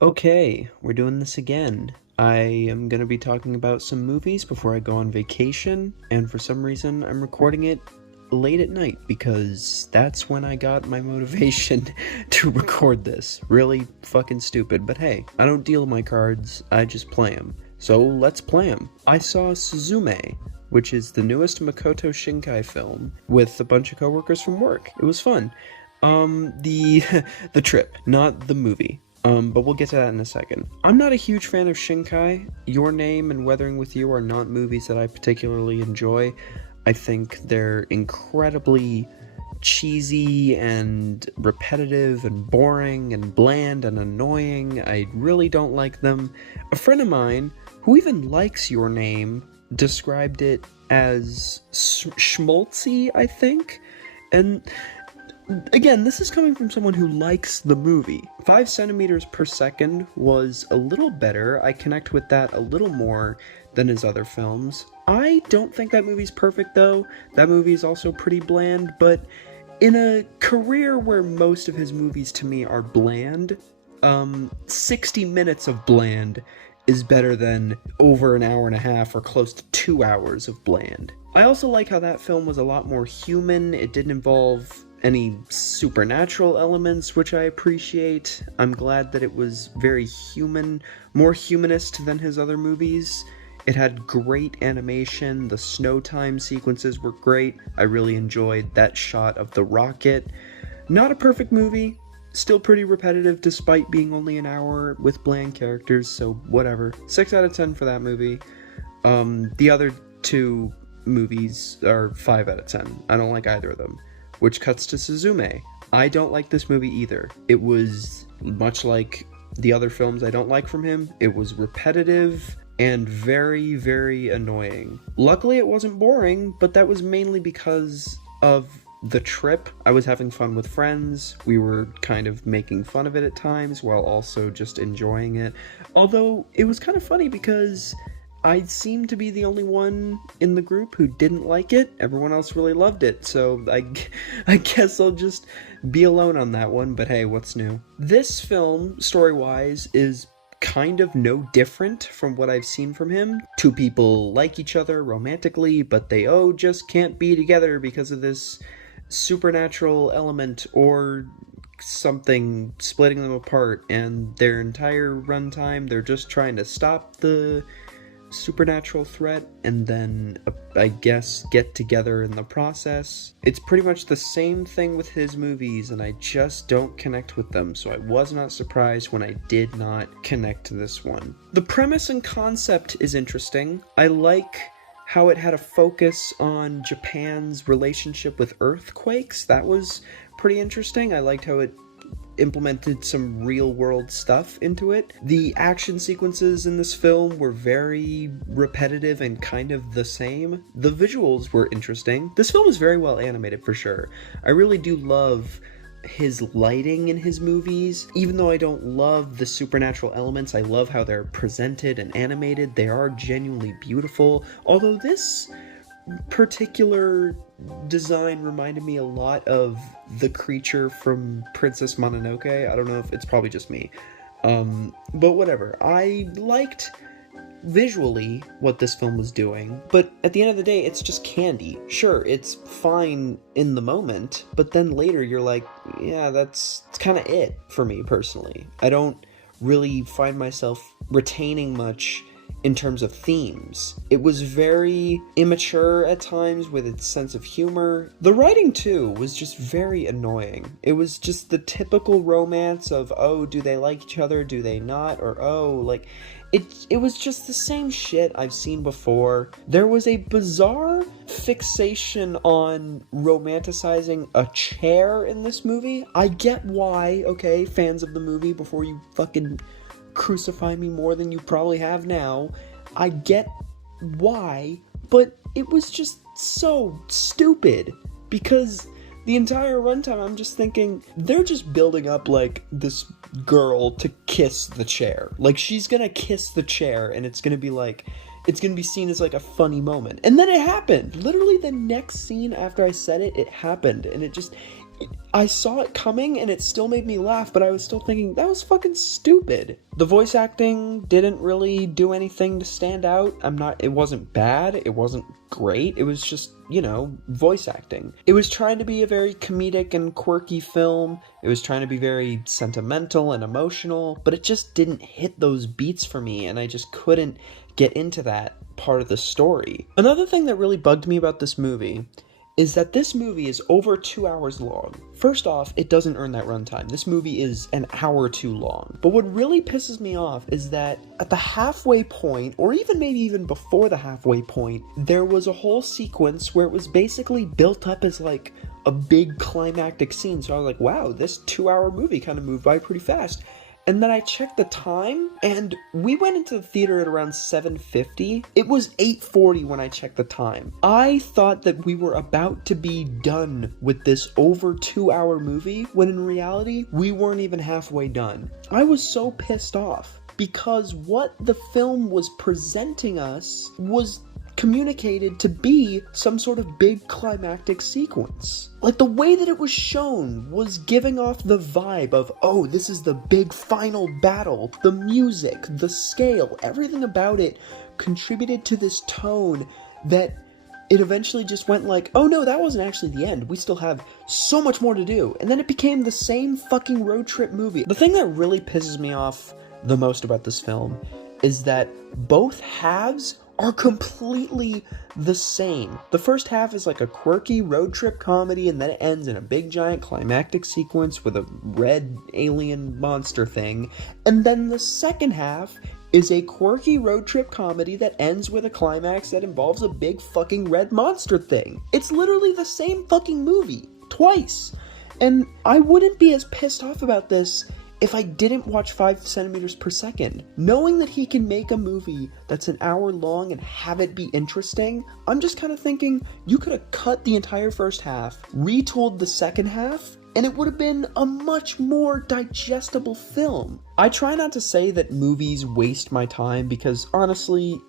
Okay, we're doing this again. I am going to be talking about some movies before I go on vacation, and for some reason I'm recording it late at night because that's when I got my motivation to record this. Really fucking stupid, but hey, I don't deal my cards, I just play them. So let's play them. I saw Suzume, which is the newest Makoto Shinkai film, with a bunch of coworkers from work. It was fun. The the trip, not the movie. But we'll get to that in a second. I'm not a huge fan of Shinkai. Your Name and Weathering with You are not movies that I particularly enjoy. I think they're incredibly cheesy and repetitive and boring and bland and annoying. I really don't like them. A friend of mine, who even likes Your Name, described it as schmaltzy, I think. And again, this is coming from someone who likes the movie. 5 centimeters per second was a little better. I connect with that a little more than his other films. I don't think that movie's perfect, though. That movie is also pretty bland, but in a career where most of his movies to me are bland, 60 minutes of bland is better than over an hour and a half or close to 2 hours of bland. I also like how that film was a lot more human. It didn't involve any supernatural elements, which I appreciate. I'm glad that it was very human, more humanist than his other movies. It had great animation, the snow time sequences were great. I really enjoyed that shot of the rocket. Not a perfect movie, still pretty repetitive despite being only an hour with bland characters, so whatever. 6 out of 10 for that movie. The other two movies are 5 out of 10. I don't like either of them. Which cuts to Suzume. I don't like this movie either. It was much like the other films I don't like from him. It was repetitive and very, very annoying. Luckily, it wasn't boring, but that was mainly because of the trip. I was having fun with friends. We were kind of making fun of it at times while also just enjoying it. Although, it was kind of funny because I seemed to be the only one in the group who didn't like it. Everyone else really loved it, so I guess I'll just be alone on that one, but hey, what's new? This film, story-wise, is kind of no different from what I've seen from him. Two people like each other romantically, but they, just can't be together because of this supernatural element or something splitting them apart, and their entire runtime, they're just trying to stop the supernatural threat and then I guess get together in the process. It's pretty much the same thing with his movies and I just don't connect with them, so I was not surprised when I did not connect to this one. The premise and concept is interesting. I like how it had a focus on Japan's relationship with earthquakes. That was pretty interesting. I liked how it implemented some real-world stuff into it. The action sequences in this film were very repetitive and kind of the same. The visuals were interesting. This film is very well animated for sure. I really do love his lighting in his movies. Even though I don't love the supernatural elements, I love how they're presented and animated. They are genuinely beautiful. Although this particular design reminded me a lot of the creature from Princess Mononoke. I don't know if it's probably just me. But whatever. I liked visually what this film was doing, but at the end of the day, it's just candy. Sure, it's fine in the moment, but then later you're like, yeah, that's kind of it for me personally. I don't really find myself retaining much in terms of themes. It was very immature at times with its sense of humor. The writing, too, was just very annoying. It was just the typical romance of, do they like each other, do they not, or it was just the same shit I've seen before. There was a bizarre fixation on romanticizing a chair in this movie. I get why, okay, fans of the movie, before you fucking crucify me more than you probably have now. I get why, but it was just so stupid because the entire runtime I'm just thinking they're just building up like this girl to kiss the chair. Like she's gonna kiss the chair and it's gonna be seen as like a funny moment. And then it happened. Literally the next scene after I said it, it happened. And I saw it coming and it still made me laugh, but I was still thinking, that was fucking stupid. The voice acting didn't really do anything to stand out. It wasn't bad, it wasn't great, it was just, voice acting. It was trying to be a very comedic and quirky film, it was trying to be very sentimental and emotional, but it just didn't hit those beats for me, and I just couldn't get into that part of the story. Another thing that really bugged me about this movie is that this movie is over 2 hours long. First off, it doesn't earn that runtime. This movie is an hour too long. But what really pisses me off is that at the halfway point, or maybe even before the halfway point, there was a whole sequence where it was basically built up as like a big climactic scene. So I was like, wow, this 2-hour movie kind of moved by pretty fast. And then I checked the time, and we went into the theater at around 7:50. It was 8:40 when I checked the time. I thought that we were about to be done with this over 2-hour movie, when in reality, we weren't even halfway done. I was so pissed off, because what the film was presenting us was communicated to be some sort of big climactic sequence. Like, the way that it was shown was giving off the vibe of, oh, this is the big final battle. The music, the scale, everything about it contributed to this tone that it eventually just went like, oh no, that wasn't actually the end. We still have so much more to do. And then it became the same fucking road trip movie. The thing that really pisses me off the most about this film is that both halves are completely the same. The first half is like a quirky road trip comedy, and then it ends in a big giant climactic sequence with a red alien monster thing. And then the second half is a quirky road trip comedy that ends with a climax that involves a big fucking red monster thing. It's literally the same fucking movie, twice. And I wouldn't be as pissed off about this if I didn't watch 5 centimeters per second. Knowing that he can make a movie that's an hour long and have it be interesting, I'm just kind of thinking, you could have cut the entire first half, retooled the second half, and it would have been a much more digestible film. I try not to say that movies waste my time, because honestly,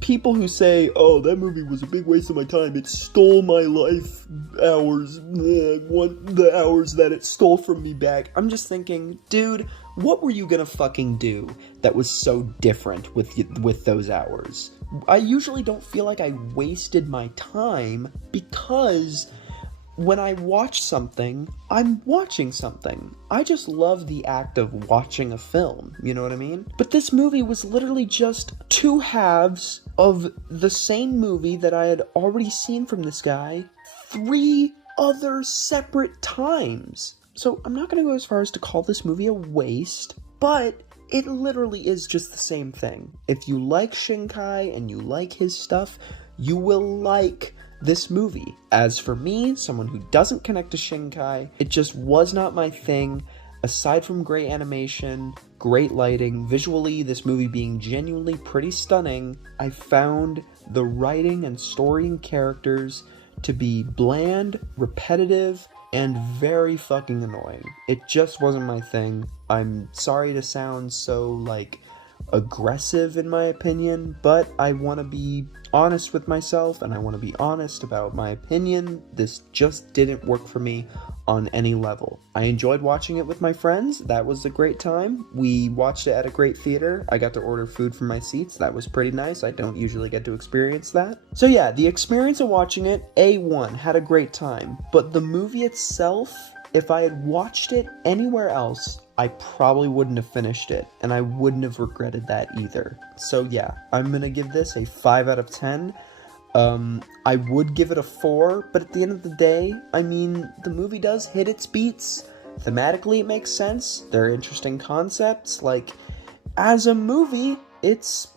people who say, oh, that movie was a big waste of my time, it stole my life hours, the hours that it stole from me back. I'm just thinking, dude, what were you gonna fucking do that was so different with those hours? I usually don't feel like I wasted my time, because when I watch something, I'm watching something. I just love the act of watching a film, you know what I mean? But this movie was literally just 2 halves of the same movie that I had already seen from this guy 3 other separate times. So I'm not gonna go as far as to call this movie a waste, but it literally is just the same thing. If you like Shinkai and you like his stuff, you will like this movie. As for me, someone who doesn't connect to Shinkai, it just was not my thing. Aside from great animation, great lighting, visually this movie being genuinely pretty stunning, I found the writing and story and characters to be bland, repetitive, and very fucking annoying. It just wasn't my thing. I'm sorry to sound so, aggressive in my opinion, but I want to be honest with myself, and I want to be honest about my opinion. This just didn't work for me on any level. I enjoyed watching it with my friends. That was a great time. We watched it at a great theater. I got to order food from my seats. That was pretty nice. I don't usually get to experience that. So yeah, the experience of watching it, A1, had a great time. But the movie itself, if I had watched it anywhere else, I probably wouldn't have finished it, and I wouldn't have regretted that either. So yeah, I'm gonna give this a 5 out of 10. I would give it a 4, but at the end of the day, I mean, the movie does hit its beats. Thematically, it makes sense. There are interesting concepts. As a movie, it's,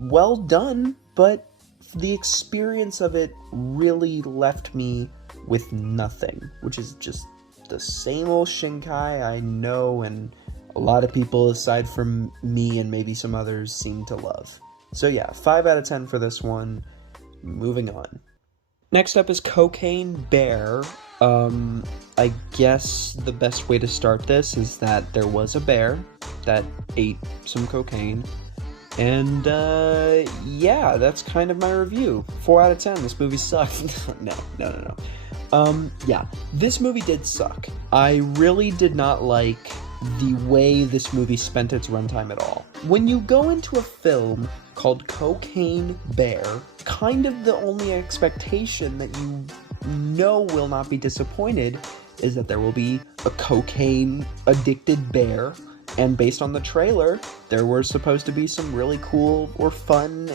well done, but the experience of it really left me with nothing, which is just the same old Shinkai I know and a lot of people aside from me and maybe some others seem to love. So yeah, 5 out of 10 for this one. Moving on. Next up is Cocaine Bear. I guess the best way to start this is that there was a bear that ate some cocaine. And, yeah, that's kind of my review. 4 out of 10. This movie sucked. No. Yeah, this movie did suck. I really did not like the way this movie spent its runtime at all. When you go into a film called Cocaine Bear, kind of the only expectation that you know will not be disappointed is that there will be a cocaine-addicted bear, and based on the trailer, there were supposed to be some really cool or fun,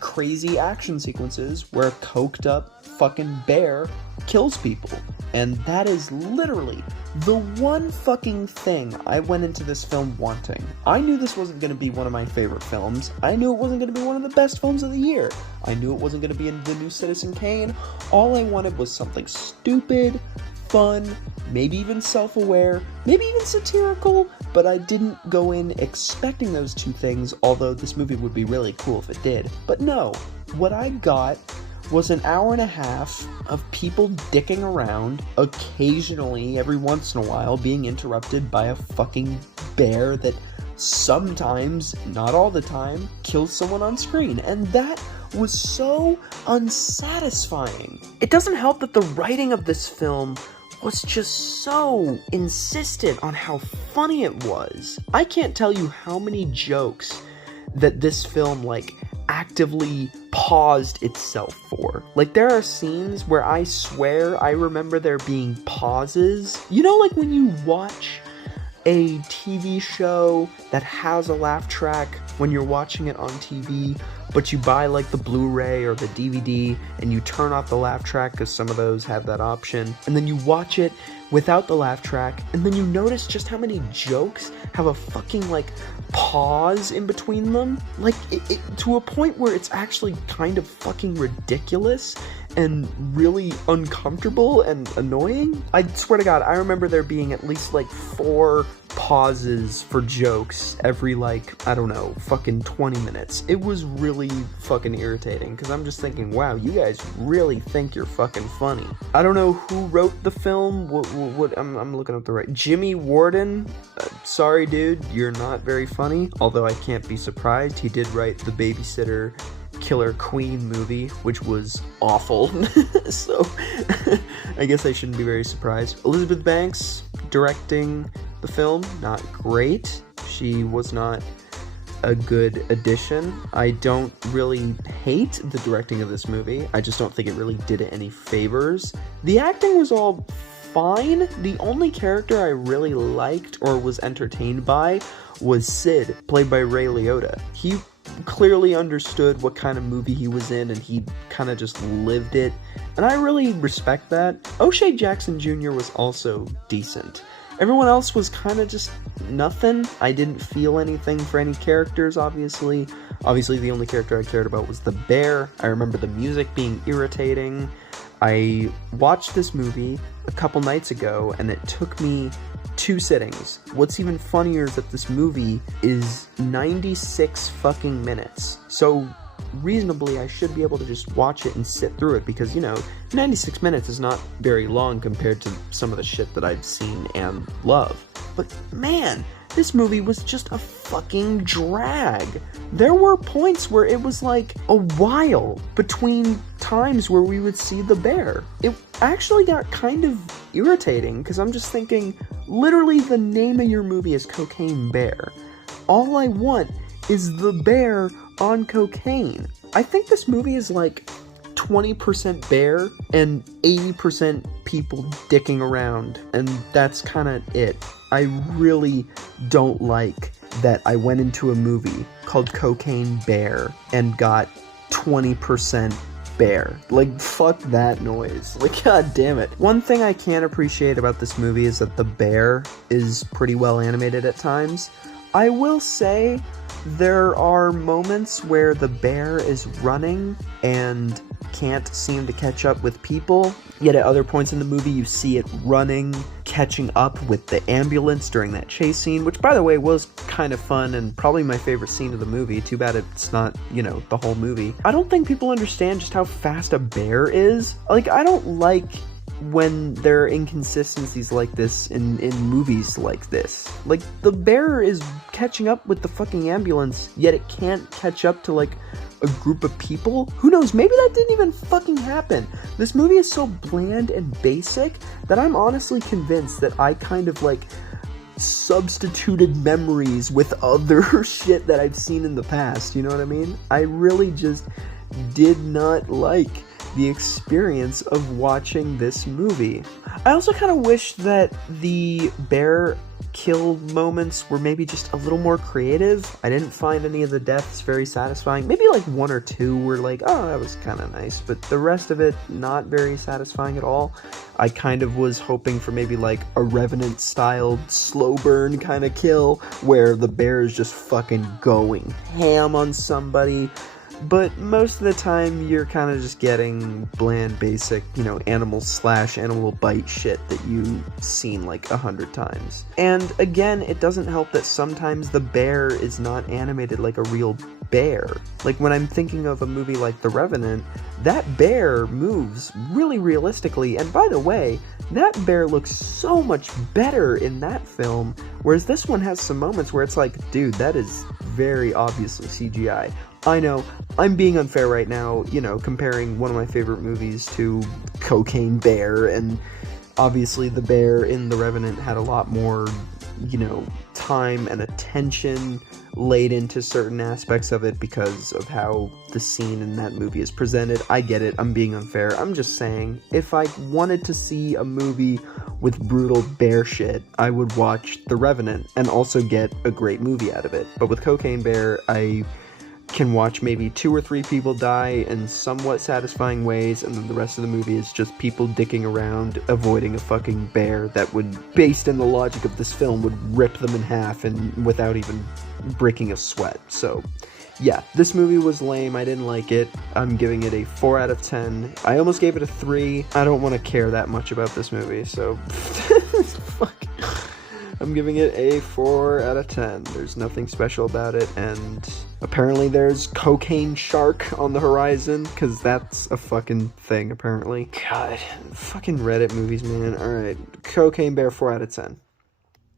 crazy action sequences where a coked-up fucking bear kills people. And that is literally the one fucking thing I went into this film wanting. I knew this wasn't going to be one of my favorite films. I knew it wasn't going to be one of the best films of the year. I knew it wasn't going to be in the new Citizen Kane. All I wanted was something stupid, fun, maybe even self-aware, maybe even satirical, but I didn't go in expecting those two things, although this movie would be really cool if it did. But no, what I got was an hour and a half of people dicking around, occasionally, every once in a while, being interrupted by a fucking bear that sometimes, not all the time, kills someone on screen. And that was so unsatisfying. It doesn't help that the writing of this film was just so insistent on how funny it was. I can't tell you how many jokes that this film, actively paused itself for. There are scenes where I swear I remember there being pauses. You know, when you watch a TV show that has a laugh track when you're watching it on TV, but you buy the Blu-ray or the DVD and you turn off the laugh track because some of those have that option, and then you watch it without the laugh track, and then you notice just how many jokes have a fucking pause in between them, to a point where it's actually kind of fucking ridiculous and really uncomfortable and annoying. I swear to God, I remember there being at least 4 pauses for jokes every I don't know, fucking 20 minutes. It was really fucking irritating, because I'm just thinking, wow, you guys really think you're fucking funny. I don't know who wrote the film. What I'm looking up the right Jimmy Warden. Sorry dude, you're not very funny, although I can't be surprised. He did write The Babysitter Killer Queen movie, which was awful. So I guess I shouldn't be very surprised. Elizabeth Banks directing the film, not great. She was not a good addition. I don't really hate the directing of this movie. I just don't think it really did it any favors. The acting was all fine. The only character I really liked or was entertained by was Sid, played by Ray Liotta. He clearly understood what kind of movie he was in, and he kind of just lived it, and I really respect that. O'Shea Jackson Jr. was also decent. Everyone else was kind of just nothing. I didn't feel anything for any characters, obviously. Obviously, the only character I cared about was the bear. I remember the music being irritating. I watched this movie a couple nights ago, and it took me 2 sittings. What's even funnier is that this movie is 96 fucking minutes. So reasonably, I should be able to just watch it and sit through it, because, 96 minutes is not very long compared to some of the shit that I've seen and love. But man, this movie was just a fucking drag. There were points where it was a while between times where we would see the bear. It actually got kind of irritating, because I'm just thinking, literally the name of your movie is Cocaine Bear. All I want is the bear on cocaine. I think this movie is 20% bear and 80% people dicking around, and that's kind of it. I really don't like that I went into a movie called Cocaine Bear and got 20% bear. Fuck that noise. God damn it. One thing I can't appreciate about this movie is that the bear is pretty well animated at times. I will say there are moments where the bear is running and can't seem to catch up with people, yet at other points in the movie you see it running, catching up with the ambulance during that chase scene, which, by the way, was kind of fun and probably my favorite scene of the movie. Too bad it's not, the whole movie. I don't think people understand just how fast a bear is. I don't like when there are inconsistencies like this in movies like this. Like, the bear is catching up with the fucking ambulance, yet it can't catch up to, like, a group of people? Who knows, maybe that didn't even fucking happen. This movie is so bland and basic that I'm honestly convinced that I kind of, like, substituted memories with other shit that I've seen in the past, you know what I mean? I really just did not like the experience of watching this movie. I also kind of wish that the bear kill moments were maybe just a little more creative. I didn't find any of the deaths very satisfying. Maybe like one or two were like, oh, that was kind of nice, but the rest of it, not very satisfying at all. I kind of was hoping for maybe like a Revenant-styled slow burn kind of kill, where the bear is just fucking going ham on somebody. But most of the time, you're kind of just getting bland, basic, you know, animal bite shit that you've seen like 100 times. And again, it doesn't help that sometimes the bear is not animated like a real bear. Like, when I'm thinking of a movie like The Revenant, that bear moves really realistically, and by the way, that bear looks so much better in that film, whereas this one has some moments where it's like, dude, that is very obviously CGI. I know, I'm being unfair right now, you know, comparing one of my favorite movies to Cocaine Bear, and obviously the bear in The Revenant had a lot more, you know, time and attention laid into certain aspects of it because of how the scene in that movie is presented. I get it, I'm being unfair. I'm just saying, if I wanted to see a movie with brutal bear shit, I would watch The Revenant and also get a great movie out of it. But with Cocaine Bear, I can watch maybe 2 or 3 people die in somewhat satisfying ways, and then the rest of the movie is just people dicking around, avoiding a fucking bear that would, based in the logic of this film, would rip them in half and without even breaking a sweat. So yeah, this movie was lame. I didn't like it. I'm giving it a 4 out of 10. I almost gave it a 3. I don't want to care that much about this movie, so fuck. I'm giving it a 4 out of 10. There's nothing special about it, and apparently there's Cocaine Shark on the horizon, because that's a fucking thing, apparently. God, fucking Reddit movies, man. Alright, Cocaine Bear, 4 out of 10.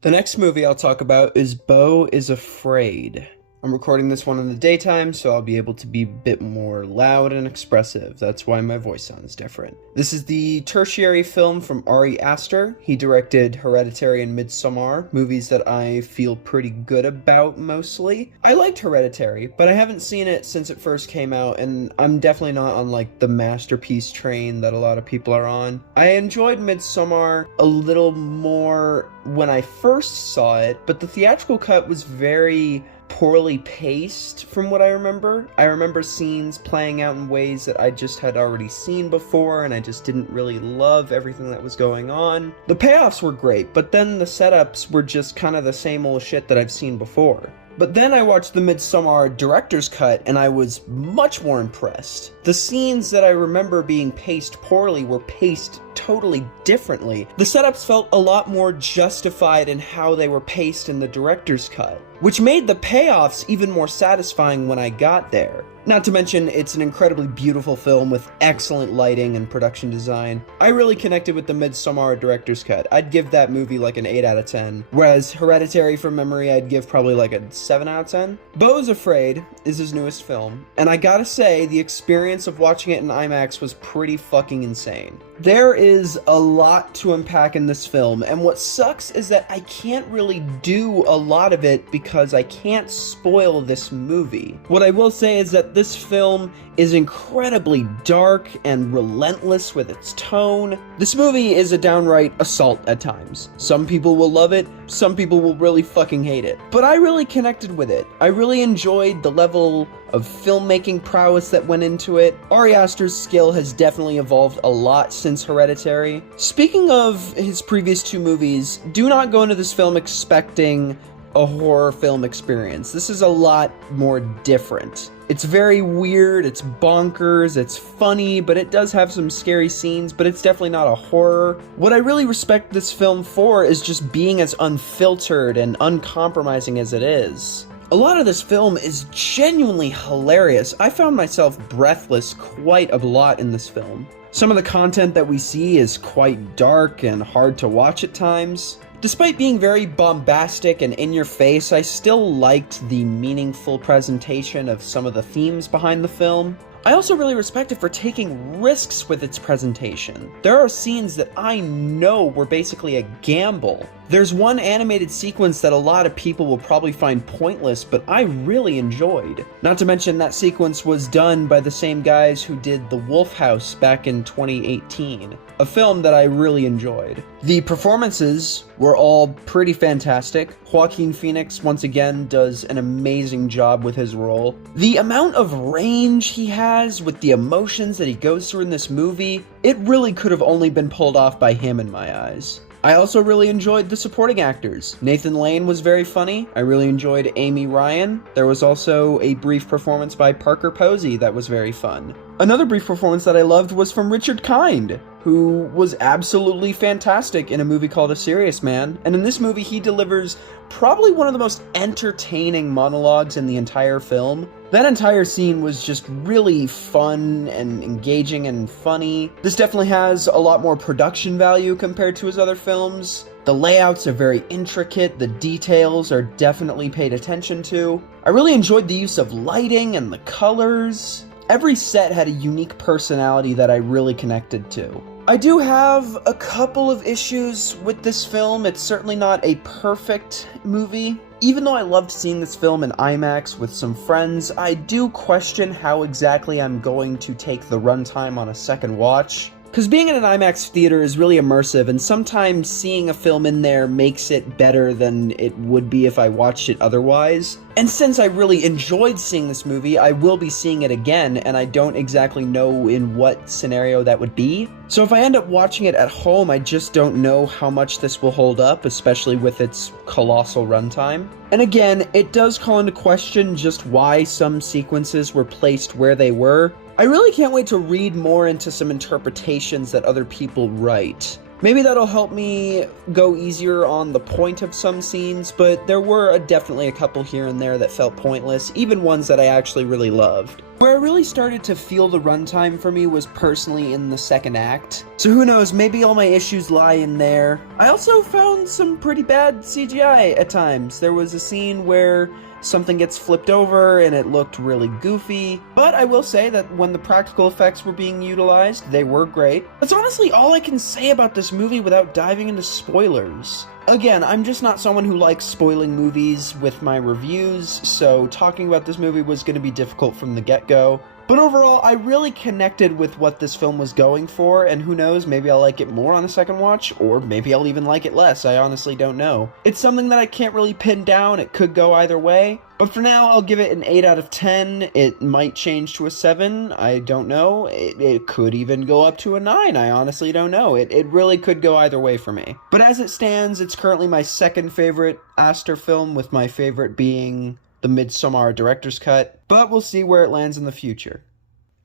The next movie I'll talk about is Beau is Afraid. I'm recording this one in the daytime, so I'll be able to be a bit more loud and expressive. That's why my voice sounds different. This is the tertiary film from Ari Aster. He directed Hereditary and Midsommar, movies that I feel pretty good about mostly. I liked Hereditary, but I haven't seen it since it first came out, and I'm definitely not on like the masterpiece train that a lot of people are on. I enjoyed Midsommar a little more when I first saw it, but the theatrical cut was very poorly paced from what I remember. I remember scenes playing out in ways that I just had already seen before, and I just didn't really love everything that was going on. The payoffs were great, but then the setups were just kind of the same old shit that I've seen before. But then I watched the Midsommar director's cut, and I was much more impressed. The scenes that I remember being paced poorly were paced totally differently. The setups felt a lot more justified in how they were paced in the director's cut, which made the payoffs even more satisfying when I got there. Not to mention, it's an incredibly beautiful film with excellent lighting and production design. I really connected with the Midsommar director's cut. I'd give that movie like an 8 out of 10, whereas Hereditary from memory I'd give probably like a 7 out of 10. Beau is Afraid is his newest film, and I gotta say, the experience of watching it in IMAX was pretty fucking insane. There is a lot to unpack in this film, and what sucks is that I can't really do a lot of it because I can't spoil this movie. What I will say is that this film is incredibly dark and relentless with its tone. This movie is a downright assault at times. Some people will love it, some people will really fucking hate it. But I really connected with it. I really enjoyed the level of filmmaking prowess that went into it. Ari Aster's skill has definitely evolved a lot since Hereditary. Speaking of his previous 2 movies, do not go into this film expecting a horror film experience. This is a lot more different. It's very weird, it's bonkers, it's funny, but it does have some scary scenes, but it's definitely not a horror. What I really respect this film for is just being as unfiltered and uncompromising as it is. A lot of this film is genuinely hilarious. I found myself breathless quite a lot in this film. Some of the content that we see is quite dark and hard to watch at times. Despite being very bombastic and in your face, I still liked the meaningful presentation of some of the themes behind the film. I also really respect it for taking risks with its presentation. There are scenes that I know were basically a gamble. There's one animated sequence that a lot of people will probably find pointless, but I really enjoyed. Not to mention that sequence was done by the same guys who did The Wolf House back in 2018, a film that I really enjoyed. The performances were all pretty fantastic. Joaquin Phoenix once again does an amazing job with his role. The amount of range he has with the emotions that he goes through in this movie, it really could have only been pulled off by him in my eyes. I also really enjoyed the supporting actors. Nathan Lane was very funny. I really enjoyed Amy Ryan. There was also a brief performance by Parker Posey that was very fun. Another brief performance that I loved was from Richard Kind, who was absolutely fantastic in a movie called A Serious Man. And in this movie, he delivers probably one of the most entertaining monologues in the entire film. That entire scene was just really fun and engaging and funny. This definitely has a lot more production value compared to his other films. The layouts are very intricate, the details are definitely paid attention to. I really enjoyed the use of lighting and the colors. Every set had a unique personality that I really connected to. I do have a couple of issues with this film. It's certainly not a perfect movie. Even though I loved seeing this film in IMAX with some friends, I do question how exactly I'm going to take the runtime on a second watch. Because being in an IMAX theater is really immersive, and sometimes seeing a film in there makes it better than it would be if I watched it otherwise. And since I really enjoyed seeing this movie, I will be seeing it again, and I don't exactly know in what scenario that would be. So if I end up watching it at home, I just don't know how much this will hold up, especially with its colossal runtime. And again, it does call into question just why some sequences were placed where they were. I really can't wait to read more into some interpretations that other people write. Maybe that'll help me go easier on the point of some scenes, but there were definitely a couple here and there that felt pointless, even ones that I actually really loved. Where I really started to feel the runtime for me was personally in the second act. So who knows, maybe all my issues lie in there. I also found some pretty bad CGI at times. There was a scene where something gets flipped over and it looked really goofy, but I will say that when the practical effects were being utilized, they were great. That's honestly all I can say about this movie without diving into spoilers. Again, I'm just not someone who likes spoiling movies with my reviews, so talking about this movie was going to be difficult from the get-go. But overall, I really connected with what this film was going for, and who knows, maybe I'll like it more on a second watch, or maybe I'll even like it less, I honestly don't know. It's something that I can't really pin down, it could go either way, but for now, I'll give it an 8 out of 10, it might change to a 7, I don't know, it could even go up to a 9, I honestly don't know, it really could go either way for me. But as it stands, it's currently my second favorite Aster film, with my favorite being the Midsommar director's cut, but we'll see where it lands in the future.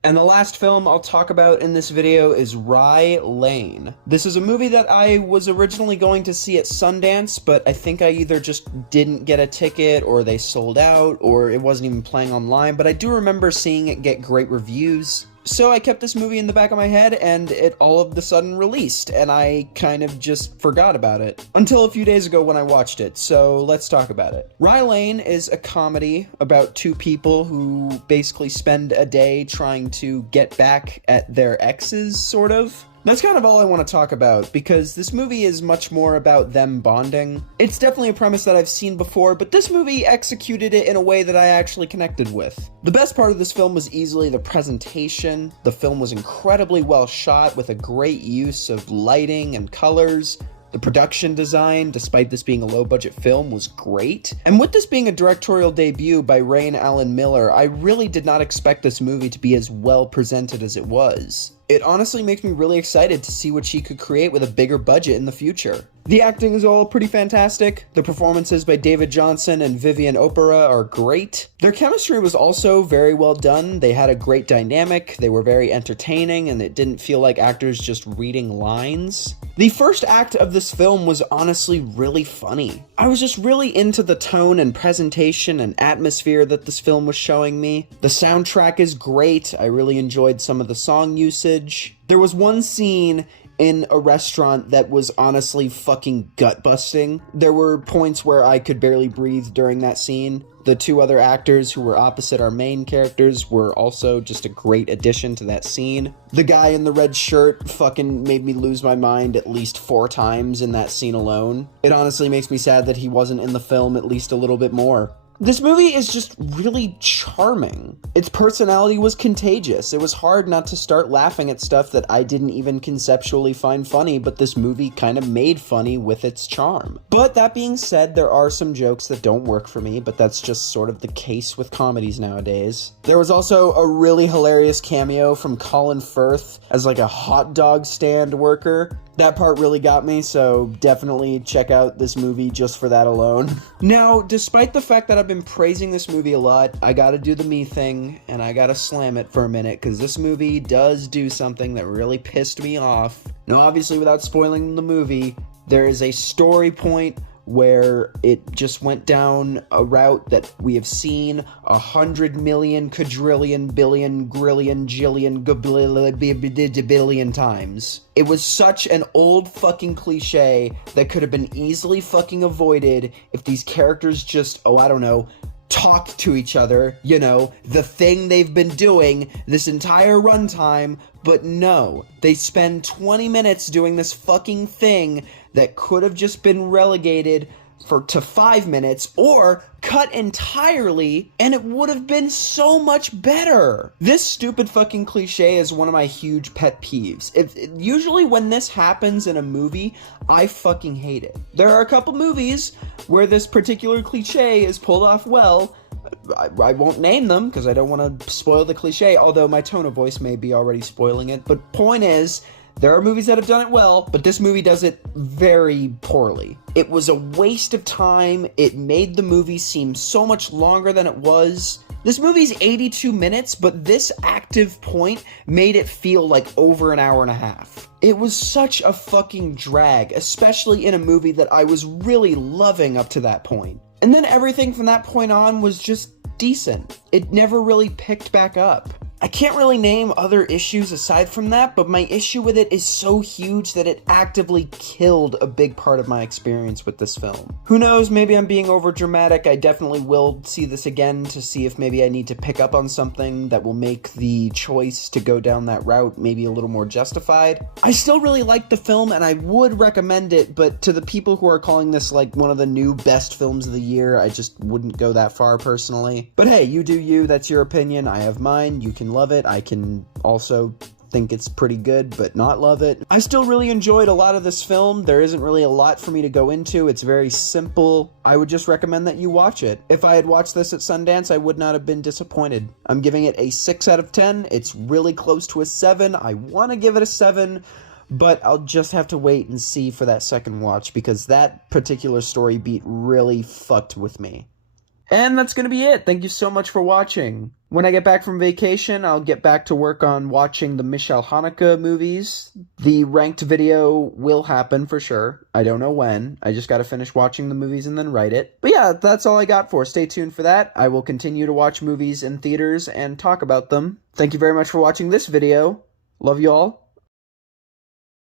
And the last film I'll talk about in this video is Rye Lane. This is a movie that I was originally going to see at Sundance, but I think I either just didn't get a ticket, or they sold out, or it wasn't even playing online, but I do remember seeing it get great reviews. So I kept this movie in the back of my head, and it all of a sudden released, and I kind of just forgot about it. Until a few days ago when I watched it, so let's talk about it. Rye Lane is a comedy about two people who basically spend a day trying to get back at their exes, sort of. That's kind of all I want to talk about, because this movie is much more about them bonding. It's definitely a premise that I've seen before, but this movie executed it in a way that I actually connected with. The best part of this film was easily the presentation. The film was incredibly well shot, with a great use of lighting and colors. The production design, despite this being a low-budget film, was great. And with this being a directorial debut by Rain Allen Miller, I really did not expect this movie to be as well presented as it was. It honestly makes me really excited to see what she could create with a bigger budget in the future. The acting is all pretty fantastic. The performances by David Johnson and Vivian Opera are great. Their chemistry was also very well done. They had a great dynamic, they were very entertaining, and it didn't feel like actors just reading lines. The first act of this film was honestly really funny. I was just really into the tone and presentation and atmosphere that this film was showing me. The soundtrack is great. I really enjoyed some of the song usage. There was one scene in a restaurant that was honestly fucking gut-busting. There were points where I could barely breathe during that scene. The two other actors who were opposite our main characters were also just a great addition to that scene. The guy in the red shirt fucking made me lose my mind at least 4 times in that scene alone. It honestly makes me sad that he wasn't in the film at least a little bit more. This movie is just really charming. Its personality was contagious. It was hard not to start laughing at stuff that I didn't even conceptually find funny, but this movie kind of made funny with its charm. But that being said, there are some jokes that don't work for me, but that's just sort of the case with comedies nowadays. There was also a really hilarious cameo from Colin Firth as like a hot dog stand worker. That part really got me, so definitely check out this movie just for that alone. Now, despite the fact that I've been praising this movie a lot, I gotta do the me thing, and I gotta slam it for a minute, because this movie does do something that really pissed me off. Now, obviously, without spoiling the movie, there is a story point where it just went down a route that we have seen 100 million, quadrillion, billion, grillion, jillion, billion times. It was such an old fucking cliche that could have been easily fucking avoided if these characters just, I don't know, talk to each other, you know, the thing they've been doing this entire runtime, but no, they spend 20 minutes doing this fucking thing that could have just been relegated to 5 minutes or cut entirely, and it would have been so much better. This stupid fucking cliche is one of my huge pet peeves. Usually when this happens in a movie, I fucking hate it. There are a couple movies where this particular cliche is pulled off well. I won't name them because I don't want to spoil the cliche, although my tone of voice may be already spoiling it. But point is, there are movies that have done it well, but this movie does it very poorly. It was a waste of time. It made the movie seem so much longer than it was. This movie's 82 minutes, but this active point made it feel like over an hour and a half. It was such a fucking drag, especially in a movie that I was really loving up to that point. And then everything from that point on was just decent. It never really picked back up. I can't really name other issues aside from that, but my issue with it is so huge that it actively killed a big part of my experience with this film. Who knows, maybe I'm being over dramatic. I definitely will see this again to see if maybe I need to pick up on something that will make the choice to go down that route maybe a little more justified. I still really like the film and I would recommend it, but to the people who are calling this like one of the new best films of the year, I just wouldn't go that far personally. But hey, you do you, that's your opinion, I have mine, you can love it. I can also think it's pretty good, but not love it. I still really enjoyed a lot of this film. There isn't really a lot for me to go into. It's very simple. I would just recommend that you watch it. If I had watched this at Sundance, I would not have been disappointed. I'm giving it a 6 out of 10. It's really close to a 7. I want to give it a 7, but I'll just have to wait and see for that second watch because that particular story beat really fucked with me. And that's going to be it. Thank you so much for watching. When I get back from vacation, I'll get back to work on watching the Michelle Haneke movies. The ranked video will happen for sure. I don't know when. I just got to finish watching the movies and then write it. But yeah, that's all I got for. Stay tuned for that. I will continue to watch movies in theaters and talk about them. Thank you very much for watching this video. Love you all.